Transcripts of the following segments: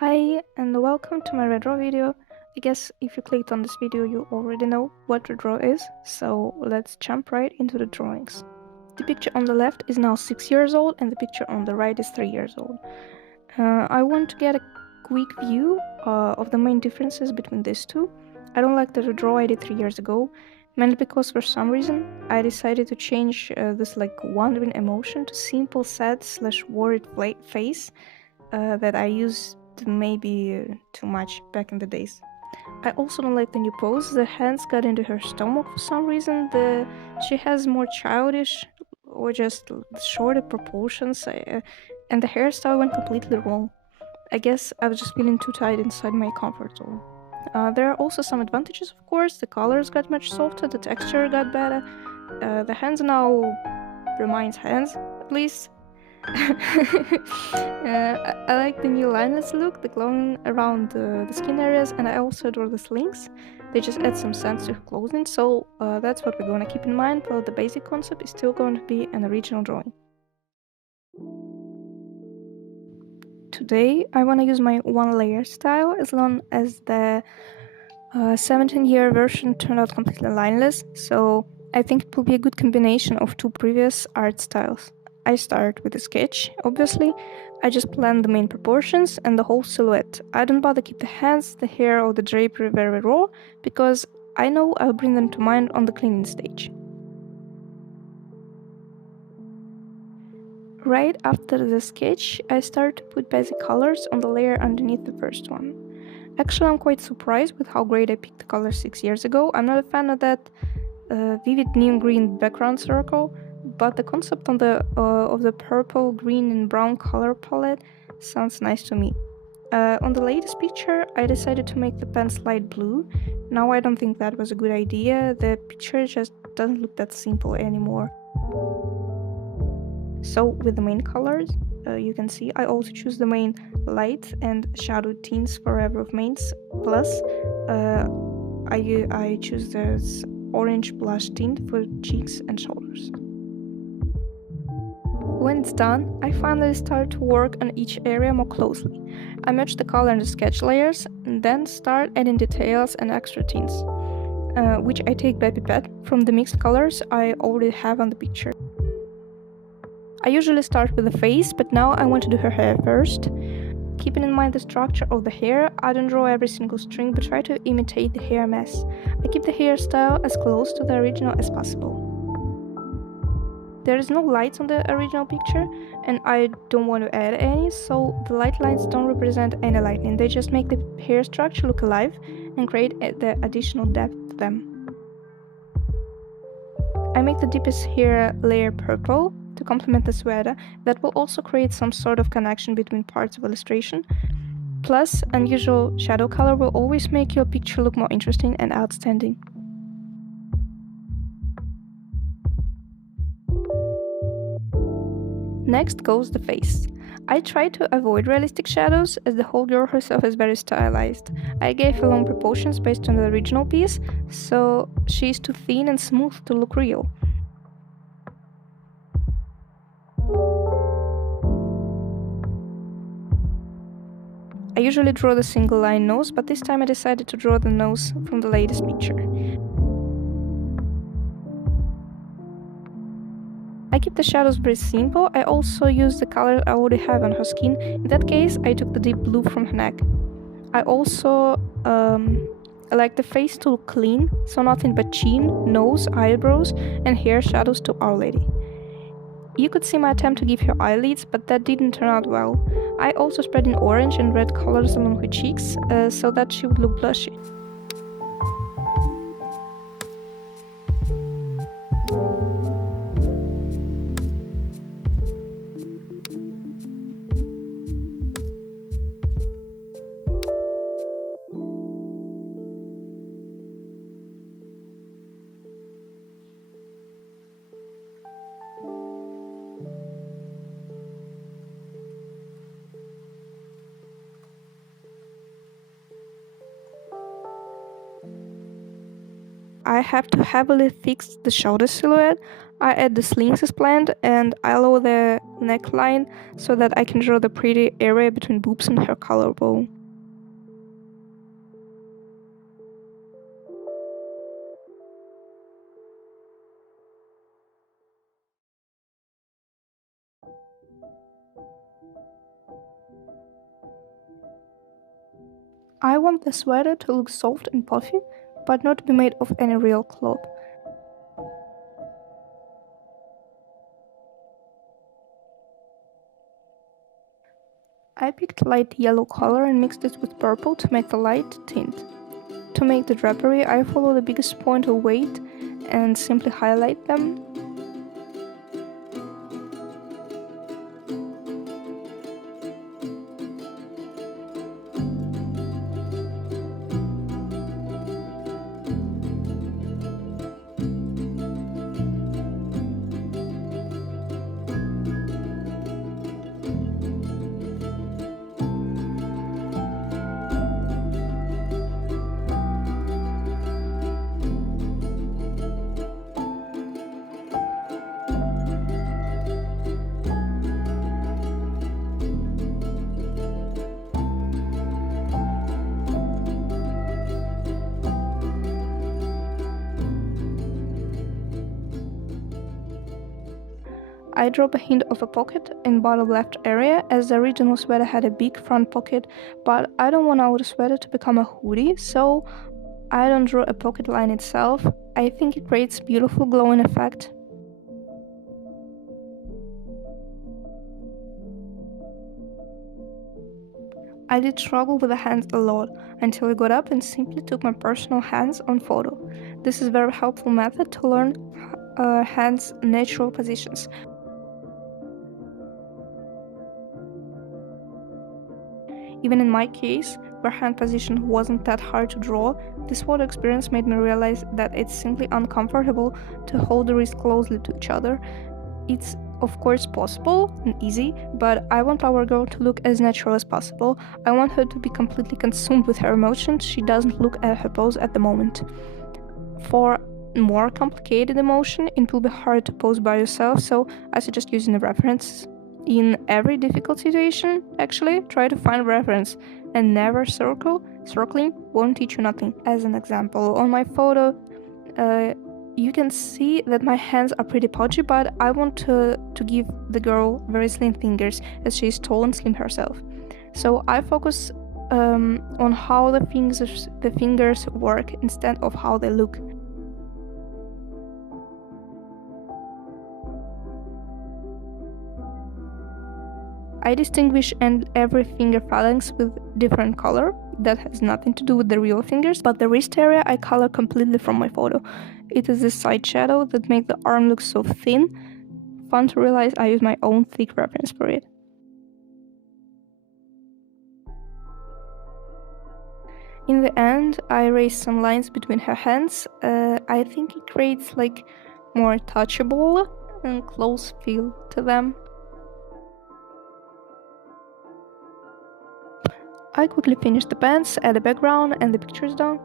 Hi and welcome to my REDRAW video. I guess if you clicked on this video you already know what REDRAW is, so let's jump right into the drawings. The picture on the left is now 6 years old and the picture on the right is 3 years old. I want to get a quick view of the main differences between these two. I don't like the REDRAW I did 3 years ago, mainly because for some reason I decided to change this wandering emotion to simple sad/worried face that I used maybe too much back in the days. I also don't like the new pose. The hands got into her stomach for some reason. She has more childish or just shorter proportions, and the hairstyle went completely wrong. I guess I was just feeling too tight inside my comfort zone. There are also some advantages, of course. The colors got much softer, the texture got better. The hands now reminds hands, at least. I like the new lineless look, the glowing around the skin areas, and I also adore the slings. They just add some sense to her clothing, so that's what we're going to keep in mind, but the basic concept is still going to be an original drawing. Today I want to use my one layer style, as long as the 17-year version turned out completely lineless, so I think it will be a good combination of two previous art styles. I start with a sketch, obviously. I just plan the main proportions and the whole silhouette. I don't bother keep the hands, the hair or the drapery very raw, because I know I'll bring them to mind on the cleaning stage. Right after the sketch, I start to put basic colors on the layer underneath the first one. Actually, I'm quite surprised with how great I picked the color 6 years ago. I'm not a fan of that vivid neon green background circle, but the concept of the purple, green and brown color palette sounds nice to me. On the latest picture, I decided to make the pants light blue. Now I don't think that was a good idea. The picture just doesn't look that simple anymore. So with the main colors, you can see I also choose the main light and shadow tints for every of mains. Plus, I choose this orange blush tint for cheeks and shoulders. When it's done, I finally start to work on each area more closely. I merge the color in the sketch layers and then start adding details and extra tints, which I take by pipette from the mixed colors I already have on the picture. I usually start with the face, but now I want to do her hair first. Keeping in mind the structure of the hair, I don't draw every single string but try to imitate the hair mess. I keep the hairstyle as close to the original as possible. There is no lights on the original picture and I don't want to add any, so the light lines don't represent any lightning, they just make the hair structure look alive and create the additional depth to them. I make the deepest hair layer purple to complement the sweater. That will also create some sort of connection between parts of illustration. Plus, unusual shadow color will always make your picture look more interesting and outstanding. Next goes the face. I try to avoid realistic shadows, as the whole girl herself is very stylized. I gave her long proportions based on the original piece, so she is too thin and smooth to look real. I usually draw the single line nose, but this time I decided to draw the nose from the latest picture. I keep the shadows very simple. I also use the color I already have on her skin. In that case, I took the deep blue from her neck. I also like the face to look clean, so nothing but chin, nose, eyebrows, and hair shadows to Our Lady. You could see my attempt to give her eyelids, but that didn't turn out well. I also spread in orange and red colors along her cheeks, so that she would look blushy. I have to heavily fix the shoulder silhouette. I add the slings as planned and I lower the neckline so that I can draw the pretty area between boobs and her collarbone. I want the sweater to look soft and puffy, but not to be made of any real cloth. I picked light yellow color and mixed it with purple to make the light tint. To make the drapery, I follow the biggest point of weight and simply highlight them. I drop a hint of a pocket in bottom left area, as the original sweater had a big front pocket, but I don't want our sweater to become a hoodie, so I don't draw a pocket line itself. I think it creates beautiful glowing effect. I did struggle with the hands a lot until I got up and simply took my personal hands on photo. This is a very helpful method to learn hands' natural positions. Even in my case, where hand position wasn't that hard to draw, this photo experience made me realize that it's simply uncomfortable to hold the wrists closely to each other. It's of course possible and easy, but I want our girl to look as natural as possible. I want her to be completely consumed with her emotions. She doesn't look at her pose at the moment. For more complicated emotion, it will be hard to pose by yourself, so I suggest using a reference. In every difficult situation, actually, try to find reference and never circle. Circling won't teach you nothing. As an example, on my photo, you can see that my hands are pretty podgy, but I want to give the girl very slim fingers, as she is tall and slim herself. So I focus on how the fingers work instead of how they look. I distinguish every finger phalanx with different color. That has nothing to do with the real fingers, but the wrist area I color completely from my photo. It is this side shadow that makes the arm look so thin. Fun to realize I use my own thick reference for it. In the end, I erase some lines between her hands. I think it creates like more touchable and close feel to them. I quickly finished the pants, add the background and the pictures down.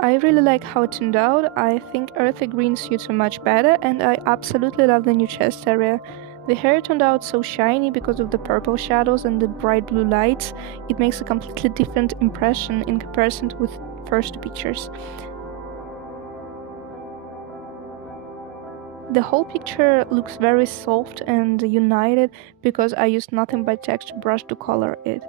I really like how it turned out. I think earthy green suits her much better, and I absolutely love the new chest area. The hair turned out so shiny because of the purple shadows and the bright blue lights. It makes a completely different impression in comparison with first pictures. The whole picture looks very soft and united because I used nothing but texture brush to color it.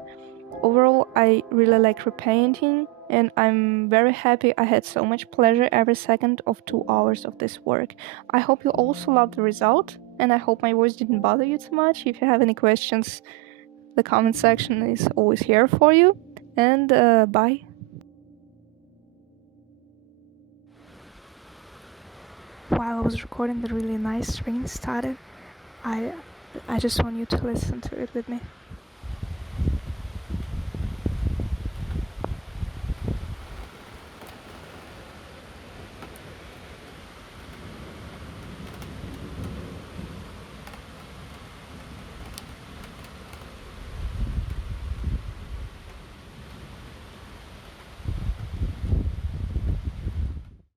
Overall, I really like repainting, and I'm very happy I had so much pleasure every second of 2 hours of this work. I hope you also loved the result, and I hope my voice didn't bother you too much. If you have any questions, the comment section is always here for you, and bye. While I was recording, the really nice rain started. I just want you to listen to it with me.